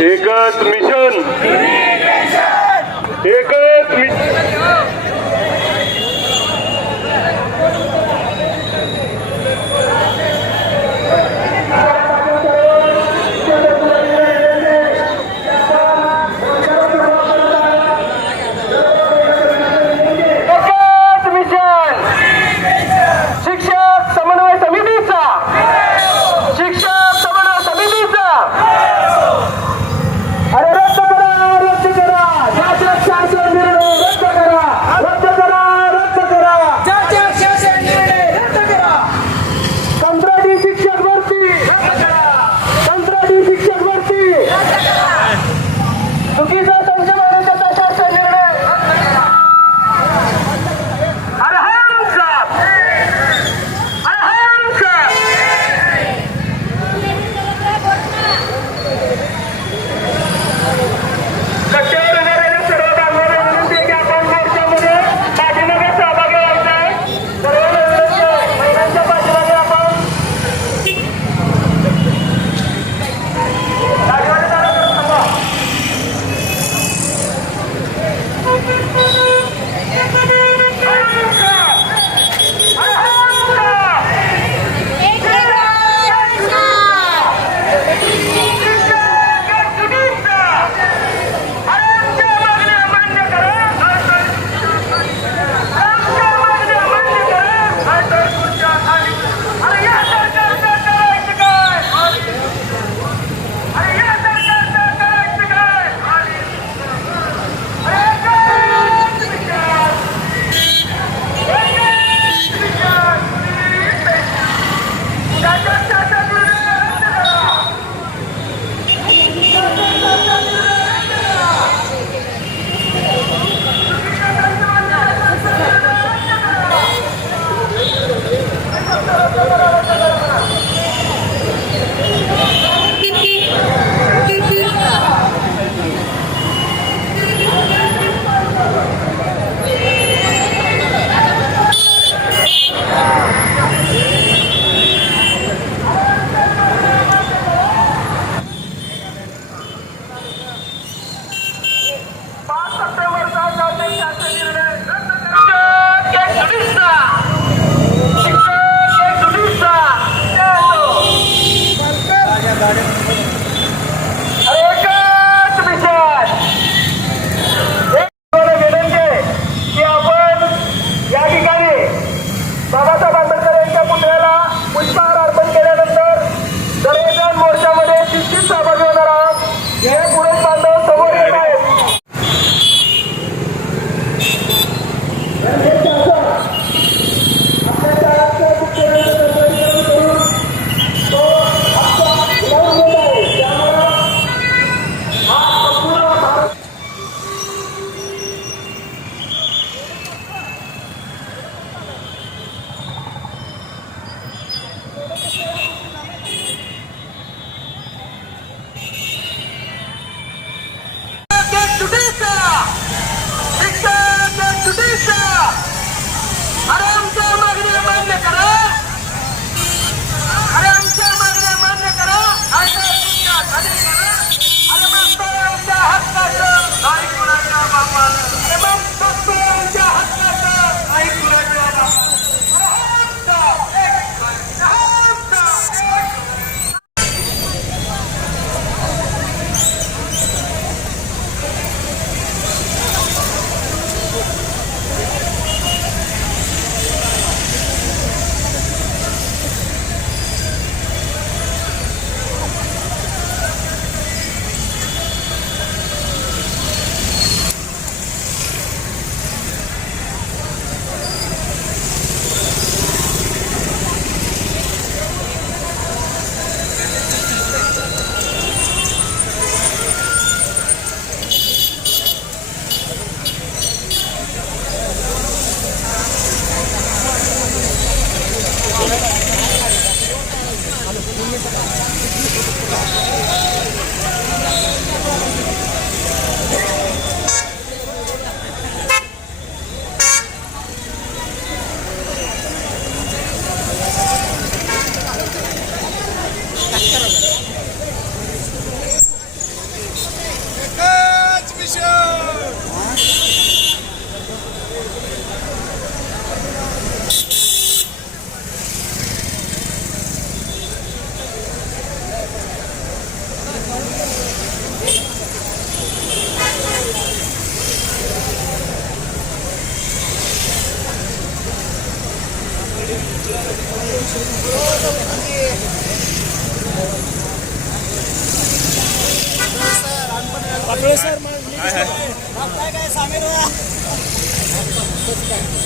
एकच मिशन. एकच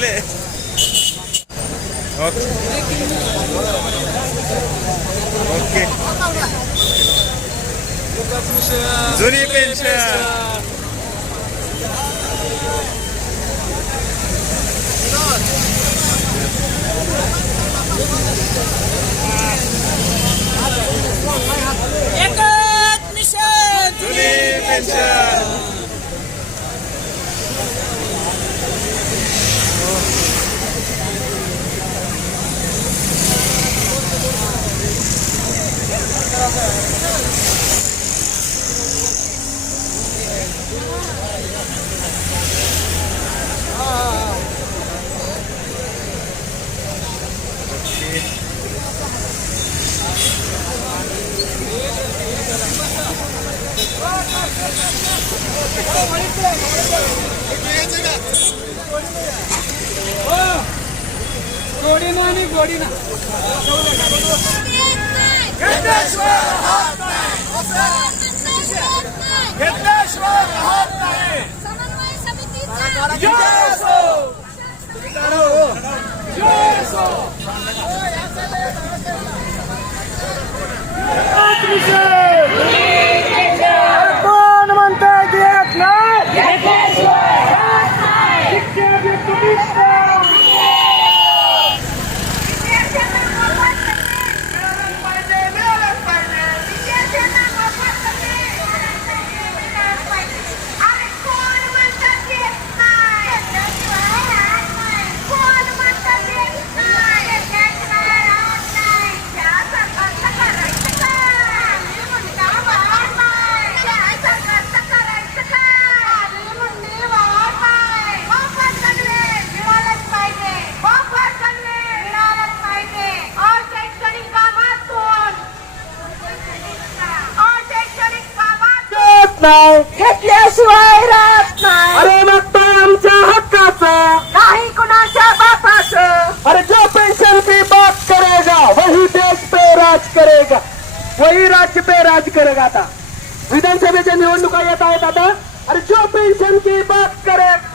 আসলে ওকে জুরি pension Ekat Mission! Juli Pension! 아. 아, 아. राहत नाही. घेतल्याशिवाय राहत नाही. अरे मग आमच्या हक्काचं. नाही कुणाच्या बापाचं. अरे जो पेन्शन की बात करेगा वही देश पे राज करेगा. वही राज्य पे राज करेगा आता. विधानसभेच्या निवडणुका येत आहेत आता. अरे जो पेन्शन की बात करेगा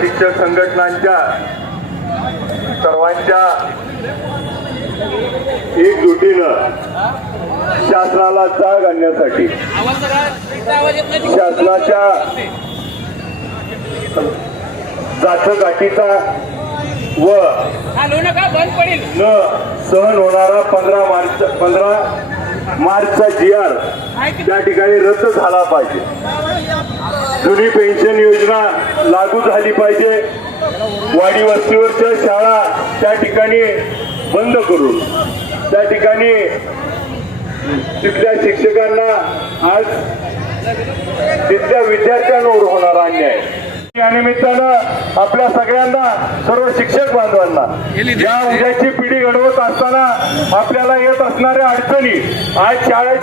शिक्षक संघटनांच्या सर्वांच्या एकजुटीनं शासनाला चाळ घालण्यासाठी शासनाच्या गाठीचा व न सहन होणारा पंधरा मार्च पंधरा मार्चचा जी आर त्या ठिकाणी रद्द झाला पाहिजे. जुनी पेन्शन योजना लागू झाली पाहिजे. वाडी वस्तीवरच्या शाळा त्या ठिकाणी बंद करून त्या ठिकाणी तिथल्या शिक्षकांना आज तिथल्या विद्यार्थ्यांवर होणारा अन्याय. या निमित्तानं आपल्या सगळ्यांना सर्व शिक्षक बांधवांना या उद्याची पिढी घडवत असताना आपल्याला येत असणाऱ्या अडचणी आज शाळेत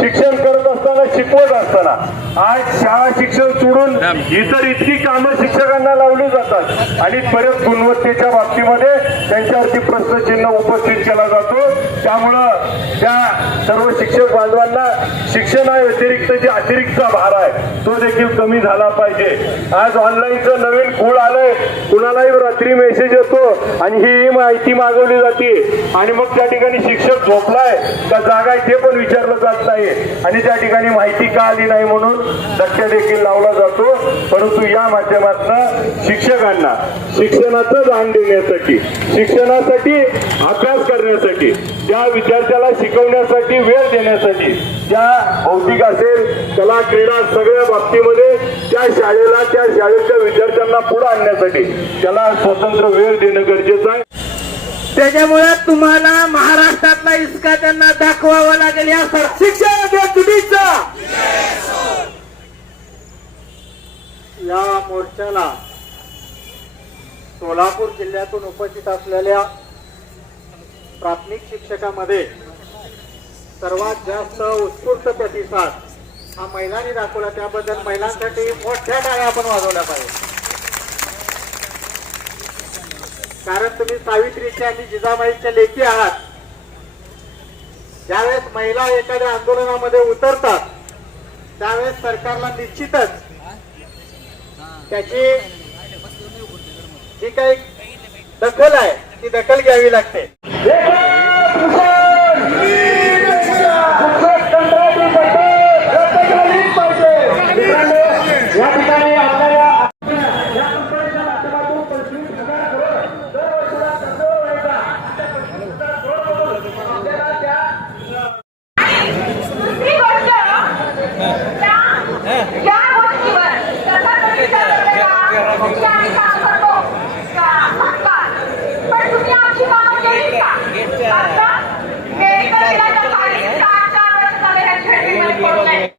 शिक्षण करत असताना शिकवत असताना. आज शाळा शिक्षण सोडून इतर इतकी कामं शिक्षकांना लावली जातात. आणि परत गुणवत्तेच्या बाबतीमध्ये त्यांच्यावरती प्रश्नचिन्ह उपस्थित केला जातो. त्यामुळं त्या सर्व शिक्षक बांधवांना शिक्षणाव्यतिरिक्त जे अतिरिक्तचा भार आहे तो देखील कमी झाला पाहिजे. आज ऑनलाईनचं नवीन खूळ आलंय. कुणालाही रात्री मेसेज येतो आणि ही माहिती मागवली जाते. आणि मग त्या ठिकाणी शिक्षक झोपलाय. का जागा आहे ते पण विचारलं जात नाही. आणि त्या ठिकाणी माहिती का आली नाही म्हणून धक्का देखील लावला जातो. परंतु या माध्यमातून शिक्षकांना शिक्षणाचं दान देण्यासाठी शिक्षणासाठी अभ्यास करण्यासाठी त्या विद्यार्थ्याला शिकवण्यासाठी वेळ देण्यासाठी त्या भौतिक असेल कला क्रीडा सगळ्या बाबतीमध्ये त्या शाळेला त्या शाळेच्या विद्यार्थ्यांना पुढे आणण्यासाठी त्याला स्वतंत्र वेळ देणं गरजेचं आहे. त्याच्यामुळे तुम्हाला महाराष्ट्रातला इस्का त्यांना दाखवावा लागेल या सर. शिक्षण या मोर्चाला सोलापूर जिल्ह्यातून उपस्थित असलेल्या प्राथमिक शिक्षकामध्ये सर्वात जास्त उत्स्फूर्त प्रतिसाद हा महिलांनी दाखवला. त्याबद्दल महिलांसाठी मोठ्या टाळ्या आपण वाजवल्या पाहिजे. कारण तुम्ही सावित्रीच्या आणि जिजाबाईच्या लेखी आहात. ज्यावेळेस महिला एखाद्या आंदोलनामध्ये उतरतात त्यावेळेस सरकारला निश्चितच त्याची जी काही दखल आहे ती दखल घ्यावी लागते.